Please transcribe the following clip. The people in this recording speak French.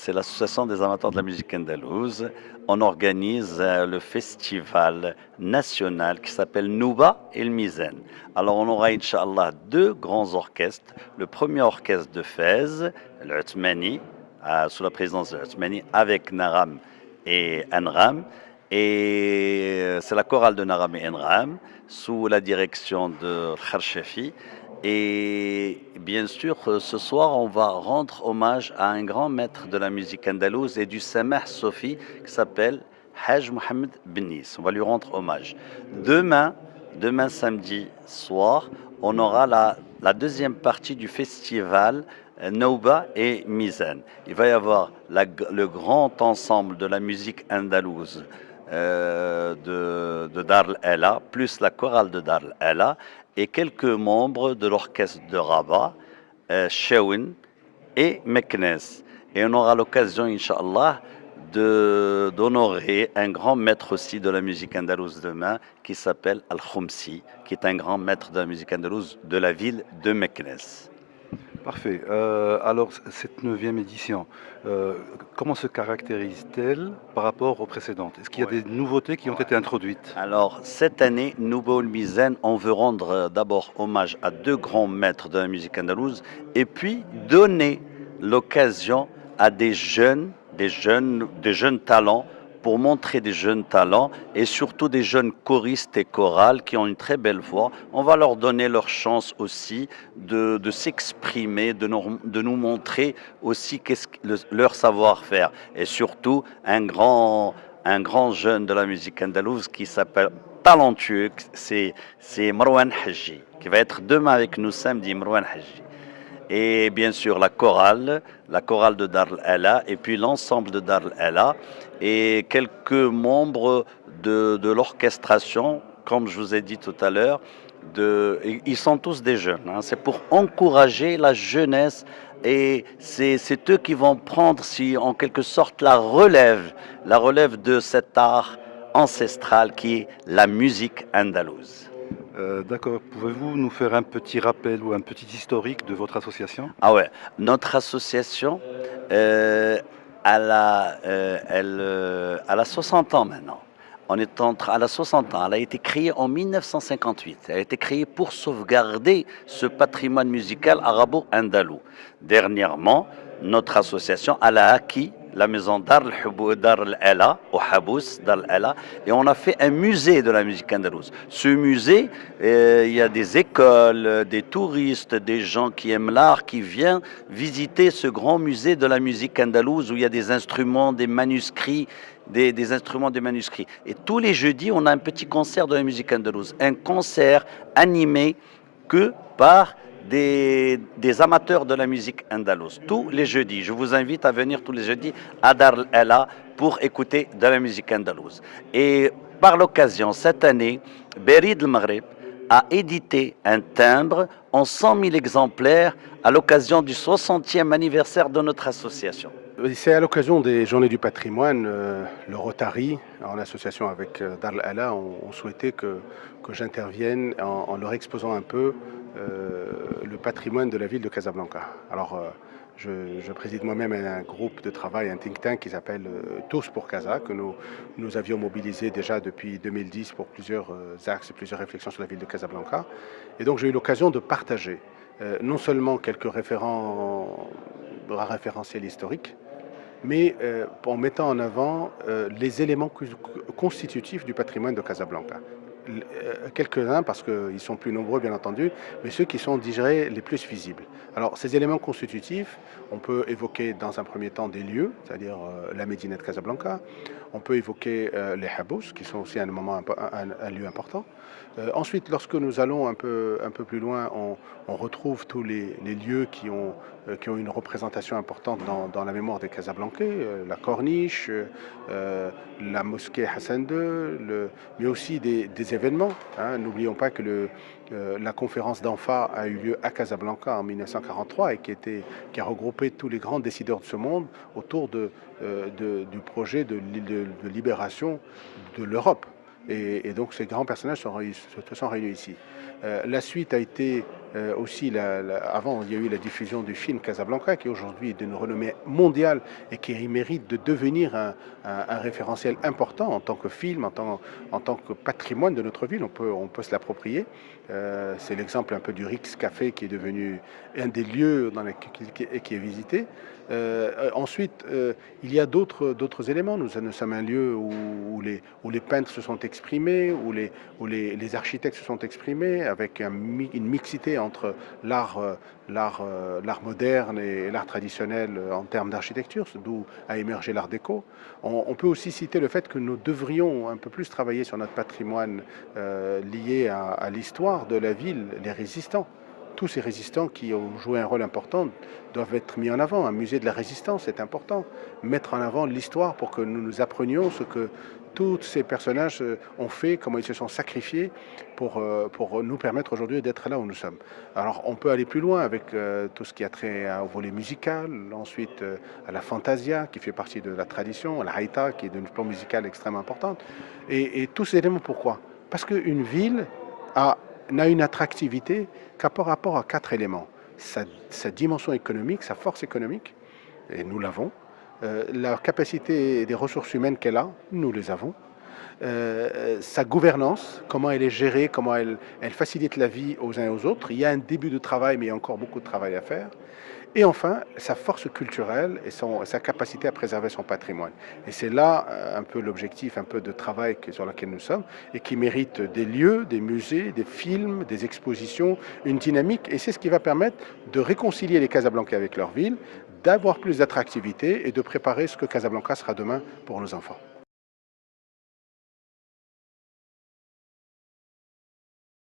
c'est l'association des amateurs de la musique andalouse. On organise le festival national qui s'appelle Nouba El Mizan. Alors on aura, Inch'Allah, deux grands orchestres. Le premier orchestre de Fès, l'Othmani, sous la présidence de l'Othmani, avec Naram et Anram. Et c'est la chorale de Naram et Anram, sous la direction de Kharshafi. Et bien sûr, ce soir, on va rendre hommage à un grand maître de la musique andalouse et du Samah Sofi qui s'appelle Haj Mohamed Benis. On va lui rendre hommage. Demain, demain samedi soir, on aura la deuxième partie du festival Nouba et Mizan. Il va y avoir le grand ensemble de la musique andalouse de Dar el-Ela, plus la chorale de Dar el-Ela et quelques membres de l'orchestre de Rabat, Shawin et Meknes. Et on aura l'occasion, Inch'Allah, d'honorer un grand maître aussi de la musique andalouse demain qui s'appelle Al-Khomsi, qui est un grand maître de la musique andalouse de la ville de Meknes. Parfait. Alors, cette neuvième édition, euh, comment se caractérise-t-elle par rapport aux précédentes? Est-ce qu'il y a des nouveautés qui ont été introduites? Alors, cette année, Nouveau Mizan, on veut rendre d'abord hommage à deux grands maîtres de la musique andalouse et puis donner l'occasion à des jeunes talents pour montrer des jeunes talents et surtout des jeunes choristes et chorales qui ont une très belle voix. On va leur donner leur chance aussi de s'exprimer, de nous montrer aussi leur savoir-faire et surtout un grand jeune de la musique andalouse qui s'appelle talentueux, c'est Marwan Haji, qui va être demain avec nous samedi, Marwan Haji. Et bien sûr la chorale de Dar el-Ela, et puis l'ensemble de Dar el-Ela, et quelques membres de l'orchestration, comme je vous ai dit tout à l'heure, ils sont tous des jeunes. Hein. C'est pour encourager la jeunesse et c'est eux qui vont prendre, si, en quelque sorte, la relève de cet art ancestral qui est la musique andalouse. D'accord. Pouvez-vous nous faire un petit rappel ou un petit historique de votre association? Ah ouais, notre association, euh, elle a 60 ans maintenant. Elle a 60 ans. Elle a été créée en 1958. Elle a été créée pour sauvegarder ce patrimoine musical arabo-andalou. Dernièrement, notre association, elle a acquis la maison Dar el-Ela, au Habous, Dar el-Ela, et on a fait un musée de la musique andalouse. Ce musée, il y a des écoles, des touristes, des gens qui aiment l'art, qui viennent visiter ce grand musée de la musique andalouse où il y a des instruments, des manuscrits, des instruments, des manuscrits. Et tous les jeudis, on a un petit concert de la musique andalouse, un concert animé que par des amateurs de la musique andalouse. Tous les jeudis, je vous invite à venir tous les jeudis à Dar el-Ela pour écouter de la musique andalouse. Et par l'occasion, cette année, Berid el-Maghreb a édité un timbre en 100 000 exemplaires à l'occasion du 60e anniversaire de notre association. C'est à l'occasion des Journées du patrimoine, le Rotary, en association avec Dar el-Ela, ont souhaité que j'intervienne en leur exposant un peu le patrimoine de la ville de Casablanca. Alors, je préside moi-même un groupe de travail, un think tank qui s'appelle Tous pour Casa, que nous avions mobilisé déjà depuis 2010 pour plusieurs axes et plusieurs réflexions sur la ville de Casablanca. Et donc j'ai eu l'occasion de partager non seulement quelques référentiels historiques, mais en mettant en avant les éléments constitutifs du patrimoine de Casablanca. Quelques-uns, parce qu'ils sont plus nombreux bien entendu, mais ceux qui sont, dirais, les plus visibles. Alors ces éléments constitutifs, on peut évoquer dans un premier temps des lieux, c'est-à-dire la Médina de Casablanca, on peut évoquer les Habous, qui sont aussi un lieu important. Ensuite, lorsque nous allons un peu plus loin, on retrouve tous les lieux qui ont une représentation importante dans la mémoire des Casablancais, la Corniche, la mosquée Hassan II, mais aussi des événements. Hein. N'oublions pas que la conférence d'Anfa a eu lieu à Casablanca en 1943 et qui a regroupé tous les grands décideurs de ce monde autour du projet de libération de l'Europe. Et donc ces grands personnages se sont réunis ici. La suite a été aussi, avant il y a eu la diffusion du film Casablanca qui aujourd'hui est d'une renommée mondiale et qui mérite de devenir un référentiel important en tant que film, en tant que patrimoine de notre ville, on peut se l'approprier. C'est l'exemple un peu du Rix Café qui est devenu un des lieux qui est visité. Ensuite, il y a d'autres éléments. Nous sommes un lieu où les peintres se sont exprimés, où les architectes se sont exprimés, avec une mixité entre l'art moderne et l'art traditionnel en termes d'architecture, d'où a émergé l'art déco. On peut aussi citer le fait que nous devrions un peu plus travailler sur notre patrimoine lié à l'histoire de la ville, les résistants. Tous ces résistants qui ont joué un rôle important doivent être mis en avant. Un musée de la résistance, c'est important. Mettre en avant l'histoire pour que nous apprenions ce que tous ces personnages ont fait, comment ils se sont sacrifiés pour nous permettre aujourd'hui d'être là où nous sommes. Alors on peut aller plus loin avec tout ce qui a trait au volet musical, ensuite à la fantasia qui fait partie de la tradition, à la haïta qui est d'une plan musical extrêmement importante. Et tous ces éléments, pourquoi? Parce qu'une ville n'a une attractivité qu'à par rapport à 4 éléments. Sa dimension économique, sa force économique, et nous l'avons. La capacité des ressources humaines qu'elle a, nous les avons. Sa gouvernance, comment elle est gérée, comment elle facilite la vie aux uns et aux autres. Il y a un début de travail, mais il y a encore beaucoup de travail à faire. Et enfin, sa force culturelle et sa capacité à préserver son patrimoine. Et c'est là un peu l'objectif, un peu de travail sur lequel nous sommes et qui mérite des lieux, des musées, des films, des expositions, une dynamique. Et c'est ce qui va permettre de réconcilier les Casablancais avec leur ville, d'avoir plus d'attractivité et de préparer ce que Casablanca sera demain pour nos enfants.